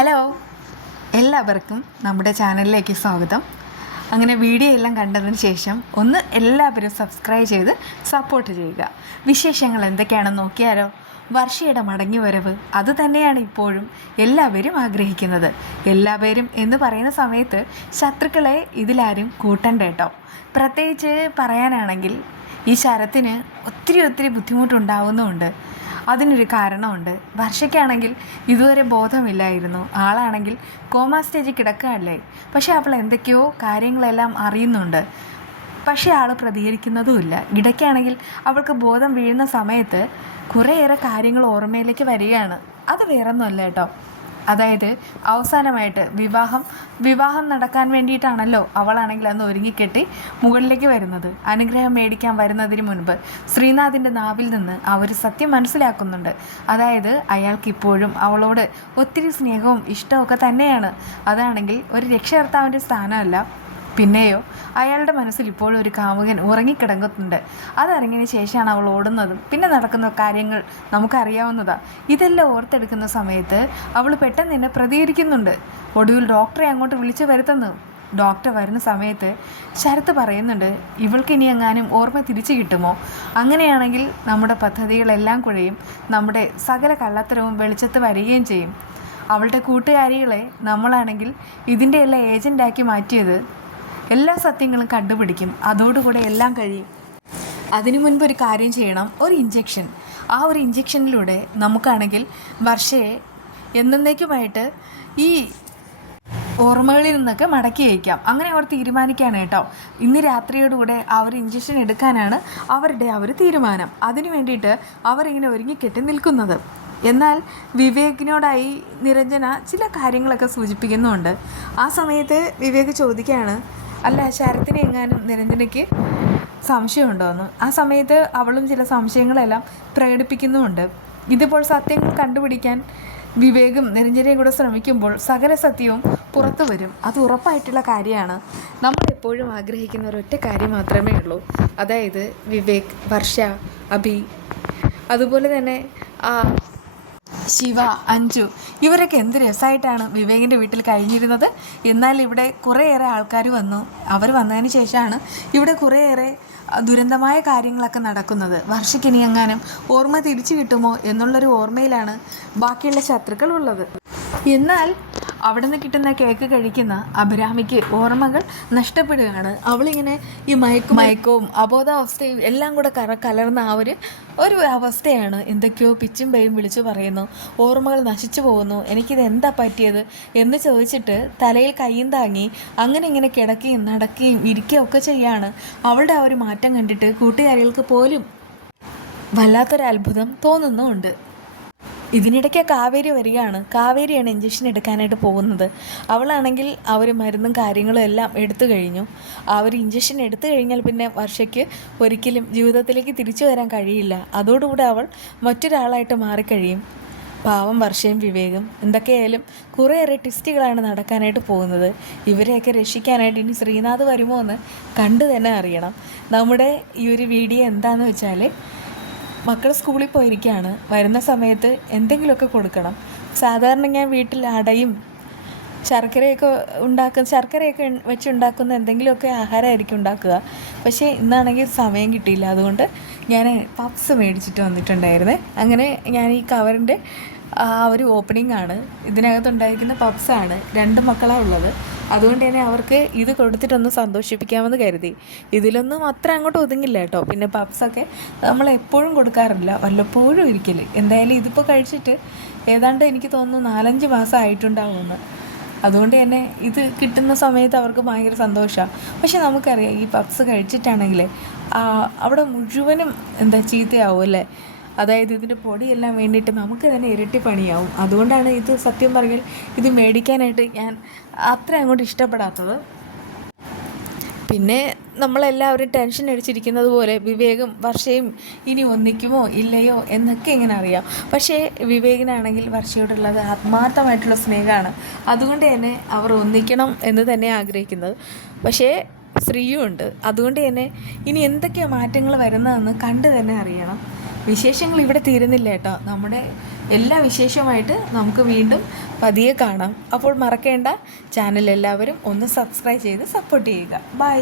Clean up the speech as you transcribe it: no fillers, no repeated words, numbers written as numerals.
Hello, എല്ലാവർക്കും നമ്മുടെ ചാനലിലേക്ക് സ്വാഗതം. അങ്ങനെ വീഡിയോ എല്ലാം കണ്ടതിന് ശേഷം ഒന്ന് എല്ലാവരും സബ്സ്ക്രൈബ് ചെയ്ത് സപ്പോർട്ട് ചെയ്യുക. വിശേഷങ്ങൾ എന്തൊക്കെയാണെന്ന് നോക്കിയാലോ. വർഷയുടെ മടങ്ങി വരവ് അത് തന്നെയാണ് ഇപ്പോഴും എല്ലാവരും ആഗ്രഹിക്കുന്നത്. എല്ലാവരും എന്ന് പറയുന്ന സമയത്ത് ശത്രുക്കളെ ഇതിലാരും കൂട്ടണ്ട കേട്ടോ. പ്രത്യേകിച്ച് പറയാനാണെങ്കിൽ ഈ ശരത്തിന് ഒത്തിരി ബുദ്ധിമുട്ടുണ്ടാവുന്നുമുണ്ട്. അതിനൊരു കാരണമുണ്ട്. വർഷയ്ക്കാണെങ്കിൽ ഇതുവരെ ബോധമില്ലായിരുന്നു. ആളാണെങ്കിൽ കോമാ സ്റ്റേജിൽ കിടക്കുകയല്ലേ. പക്ഷേ അവൾ എന്തൊക്കെയോ കാര്യങ്ങളെല്ലാം അറിയുന്നുണ്ട്. പക്ഷേ ആൾ പ്രതികരിക്കുന്നതുമില്ല. ഇടയ്ക്കാണെങ്കിൽ അവൾക്ക് ബോധം വീഴുന്ന സമയത്ത് കുറേയേറെ കാര്യങ്ങൾ ഓർമ്മയിലേക്ക് വരികയാണ്. അത് വേറൊന്നുമല്ല കേട്ടോ. അതായത് അവസാനമായിട്ട് വിവാഹം നടക്കാൻ വേണ്ടിയിട്ടാണല്ലോ അവളാണെങ്കിൽ അന്ന് ഒരുങ്ങിക്കെട്ടി മുകളിലേക്ക് വരുന്നത്. അനുഗ്രഹം മേടിക്കാൻ വരുന്നതിന് മുൻപ് ശ്രീനാഥിൻ്റെ നാവിൽ നിന്ന് അവർ സത്യം മനസ്സിലാക്കുന്നുണ്ട്. അതായത് അയാൾക്കിപ്പോഴും അവളോട് ഒത്തിരി സ്നേഹവും ഇഷ്ടമൊക്കെ തന്നെയാണ്. അതാണെങ്കിൽ ഒരു രക്ഷകർത്താവിൻ്റെ സ്ഥാനമല്ല. പിന്നെയോ അയാളുടെ മനസ്സിൽ ഇപ്പോഴും ഒരു കാമുകൻ ഉറങ്ങിക്കിടങ്ങുന്നുണ്ട്. അതറിഞ്ഞതിന് ശേഷമാണ് അവൾ ഓടുന്നതും പിന്നെ നടക്കുന്ന കാര്യങ്ങൾ നമുക്കറിയാവുന്നതാണ്. ഇതെല്ലാം ഓർത്തെടുക്കുന്ന സമയത്ത് അവൾ പെട്ടെന്ന് തന്നെ പ്രതികരിക്കുന്നുണ്ട്. ഒടുവിൽ ഡോക്ടറെ അങ്ങോട്ട് വിളിച്ചു വരുത്തുന്നു. ഡോക്ടർ വരുന്ന സമയത്ത് ശരത്ത് പറയുന്നുണ്ട്, ഇവൾക്ക് ഇനി എങ്ങാനും ഓർമ്മ തിരിച്ചു കിട്ടുമോ? അങ്ങനെയാണെങ്കിൽ നമ്മുടെ പദ്ധതികളെല്ലാം കുഴയും, നമ്മുടെ സകല കള്ളത്തരവും വെളിച്ചത്ത് വരികയും ചെയ്യും. അവളുടെ കൂട്ടുകാരികളെ നമ്മളാണെങ്കിൽ ഇതിൻ്റെ എല്ലാം ഏജൻ്റാക്കി മാറ്റിയത് എല്ലാ സത്യങ്ങളും കണ്ടുപിടിക്കും. അതോടുകൂടെ എല്ലാം കഴിയും. അതിനു മുൻപ് ഒരു കാര്യം ചെയ്യണം, ഒരു ഇഞ്ചക്ഷൻ. ആ ഒരു ഇഞ്ചക്ഷനിലൂടെ നമുക്കാണെങ്കിൽ വർഷയെ എന്നേക്കുമായിട്ട് ഈ ഓർമ്മകളിൽ നിന്നൊക്കെ മടക്കി വയ്ക്കാം. അങ്ങനെ അവർ തീരുമാനിക്കുകയാണ് കേട്ടോ. ഇന്ന് രാത്രിയോടുകൂടെ ആ ഒരു ഇഞ്ചക്ഷൻ എടുക്കാനാണ് അവരുടെ ആ ഒരു തീരുമാനം. അതിനു വേണ്ടിയിട്ട് അവരിങ്ങനെ ഒരുങ്ങിക്കെട്ടി നിൽക്കുന്നത്. എന്നാൽ വിവേകിനോടായി നിരഞ്ജന ചില കാര്യങ്ങളൊക്കെ സൂചിപ്പിക്കുന്നുണ്ട്. ആ സമയത്ത് വിവേക് ചോദിക്കുകയാണ്, അല്ല ശരത്തിന് എങ്ങാനും നിരഞ്ജനയ്ക്ക് സംശയമുണ്ടോയെന്ന്. ആ സമയത്ത് അവളും ചില സംശയങ്ങളെല്ലാം പ്രകടിപ്പിക്കുന്നുമുണ്ട്. ഇതിപ്പോൾ സത്യങ്ങൾ കണ്ടുപിടിക്കാൻ വിവേകും നിരഞ്ജനയും കൂടെ ശ്രമിക്കുമ്പോൾ സകല സത്യവും പുറത്തു വരും. അത് ഉറപ്പായിട്ടുള്ള കാര്യമാണ്. നമ്മളെപ്പോഴും ആഗ്രഹിക്കുന്ന ഒരൊറ്റ കാര്യം മാത്രമേ ഉള്ളൂ. അതായത് വിവേക്, വർഷ, അഭി, അതുപോലെ തന്നെ ശിവ, അഞ്ജു ഇവരൊക്കെ എന്ത് രസമായിട്ടാണ് വിവേകിൻ്റെ വീട്ടിൽ കഴിഞ്ഞിരുന്നത്. എന്നാൽ ഇവിടെ കുറേയേറെ ആൾക്കാർ വന്നു. അവർ വന്നതിന് ശേഷമാണ് ഇവിടെ കുറേയേറെ ദുരന്തമായ കാര്യങ്ങളൊക്കെ നടക്കുന്നത്. വർഷയ്ക്കിനി എങ്ങാനും ഓർമ്മ തിരിച്ചു കിട്ടുമോ എന്നുള്ളൊരു ഓർമ്മയിലാണ് ബാക്കിയുള്ള ശത്രുക്കൾ ഉള്ളത്. എന്നാൽ അവിടെ നിന്ന് കിട്ടുന്ന കേക്ക് കഴിക്കുന്ന അഭിരാമിക്ക് ഓർമ്മകൾ നഷ്ടപ്പെടുകയാണ്. അവളിങ്ങനെ ഈ മയക്കവും അബോധാവസ്ഥയും എല്ലാം കൂടെ കലർന്ന ആ ഒരു അവസ്ഥയാണ്. എന്തൊക്കെയോ പിച്ചും പേയും വിളിച്ചു പറയുന്നു. ഓർമ്മകൾ നശിച്ചു പോകുന്നു. എനിക്കിത് എന്താ പറ്റിയത് എന്ന് ചോദിച്ചിട്ട് തലയിൽ കയ്യും താങ്ങി അങ്ങനെ ഇങ്ങനെ കിടക്കുകയും നടക്കുകയും ഇരിക്കുകയും ഒക്കെ ചെയ്യാണ്. അവളുടെ ആ ഒരു മാറ്റം കണ്ടിട്ട് കൂട്ടുകാരികൾക്ക് പോലും വല്ലാത്തൊരു അത്ഭുതം തോന്നുന്നുമുണ്ട്. ഇതിനിടയ്ക്ക് കാവേരി വരികയാണ്. കാവേരിയാണ് ഇഞ്ചക്ഷൻ എടുക്കാനായിട്ട് പോകുന്നത്. അവളാണെങ്കിൽ അവർ മരുന്നും കാര്യങ്ങളും എല്ലാം എടുത്തു കഴിഞ്ഞു. ആ ഒരു ഇഞ്ചക്ഷൻ എടുത്തു കഴിഞ്ഞാൽ പിന്നെ വർഷയ്ക്ക് ഒരിക്കലും ജീവിതത്തിലേക്ക് തിരിച്ചു വരാൻ കഴിയില്ല. അതോടുകൂടി അവൾ മറ്റൊരാളായിട്ട് മാറിക്കഴിയും. പാവം വർഷയും വിവേകും. എന്തൊക്കെയായാലും കുറേയേറെ ട്വിസ്റ്റുകളാണ് നടക്കാനായിട്ട് പോകുന്നത്. ഇവരെയൊക്കെ രക്ഷിക്കാനായിട്ട് ഇനി ശ്രീനാഥ് വരുമോ എന്ന് കണ്ടു തന്നെ അറിയണം. നമ്മുടെ ഈ ഒരു വീഡിയോ എന്താണെന്ന് വെച്ചാൽ, മക്കൾ സ്കൂളിൽ പോയിരിക്കുകയാണ്. വരുന്ന സമയത്ത് എന്തെങ്കിലുമൊക്കെ കൊടുക്കണം. സാധാരണ ഞാൻ വീട്ടിൽ അടയും ശർക്കരയൊക്കെ വെച്ചുണ്ടാക്കുന്ന എന്തെങ്കിലുമൊക്കെ ആഹാരമായിരിക്കും ഉണ്ടാക്കുക. പക്ഷേ ഇന്നാണെങ്കിൽ സമയം കിട്ടിയില്ല. അതുകൊണ്ട് ഞാൻ പപ്സ് മേടിച്ചിട്ട് വന്നിട്ടുണ്ടായിരുന്നേ. അങ്ങനെ ഞാൻ ഈ കവറിൻ്റെ ആ ഒരു ഓപ്പണിംഗ് ആണ്. ഇതിനകത്തുണ്ടായിരിക്കുന്ന പപ്സാണ്. 2 മക്കളാണ് ഉള്ളത്. അതുകൊണ്ട് തന്നെ അവർക്ക് ഇത് കൊടുത്തിട്ടൊന്ന് സന്തോഷിപ്പിക്കാമെന്ന് കരുതി. ഇതിലൊന്നും അത്ര അങ്ങോട്ട് ഒതുങ്ങില്ല കേട്ടോ. പിന്നെ പപ്സൊക്കെ നമ്മൾ എപ്പോഴും കൊടുക്കാറില്ല, വല്ലപ്പോഴും ഒരിക്കൽ. എന്തായാലും ഇതിപ്പോൾ കഴിച്ചിട്ട് ഏതാണ്ട് എനിക്ക് തോന്നുന്നു 4-5 മാസം ആയിട്ടുണ്ടാവുമെന്ന്. അതുകൊണ്ട് തന്നെ ഇത് കിട്ടുന്ന സമയത്ത് അവർക്ക് ഭയങ്കര സന്തോഷമാണ്. പക്ഷെ നമുക്കറിയാം ഈ പപ്സ് കഴിച്ചിട്ടാണെങ്കിൽ അവിടെ മുഴുവനും ചീത്തയാവും അല്ലേ. അതായത് ഇതിൻ്റെ പൊടിയെല്ലാം വേണ്ടിയിട്ട് നമുക്ക് തന്നെ ഇരട്ടി പണിയാവും. അതുകൊണ്ടാണ് ഇത് സത്യം പറഞ്ഞാൽ ഇത് മേടിക്കാനായിട്ട് ഞാൻ അത്ര അങ്ങോട്ട് ഇഷ്ടപ്പെടാത്തത്. പിന്നെ നമ്മളെല്ലാവരും ടെൻഷൻ അടിച്ചിരിക്കുന്നത് പോലെ വിവേകും വർഷയും ഇനി ഒന്നിക്കുമോ ഇല്ലയോ എന്നൊക്കെ ഇങ്ങനെ അറിയാം. പക്ഷേ വിവേകിനാണെങ്കിൽ വർഷയോടുള്ളത് ആത്മാർത്ഥമായിട്ടുള്ള സ്നേഹമാണ്. അതുകൊണ്ട് തന്നെ അവർ ഒന്നിക്കണം എന്ന് തന്നെ ആഗ്രഹിക്കുന്നത്. പക്ഷേ ശ്രീയും ഉണ്ട്. അതുകൊണ്ട് തന്നെ ഇനി എന്തൊക്കെയാണ് മാറ്റങ്ങൾ വരുന്നതെന്ന് കണ്ടു തന്നെ അറിയണം. വിശേഷങ്ങൾ ഇവിടെ തീരുന്നില്ല കേട്ടോ. നമ്മുടെ എല്ലാ വിശേഷമായിട്ട് നമുക്ക് വീണ്ടും പതിയെ കാണാം. അപ്പോൾ മറക്കേണ്ട, ചാനൽ എല്ലാവരും ഒന്ന് സബ്സ്ക്രൈബ് ചെയ്ത് സപ്പോർട്ട് ചെയ്യുക. ബൈ.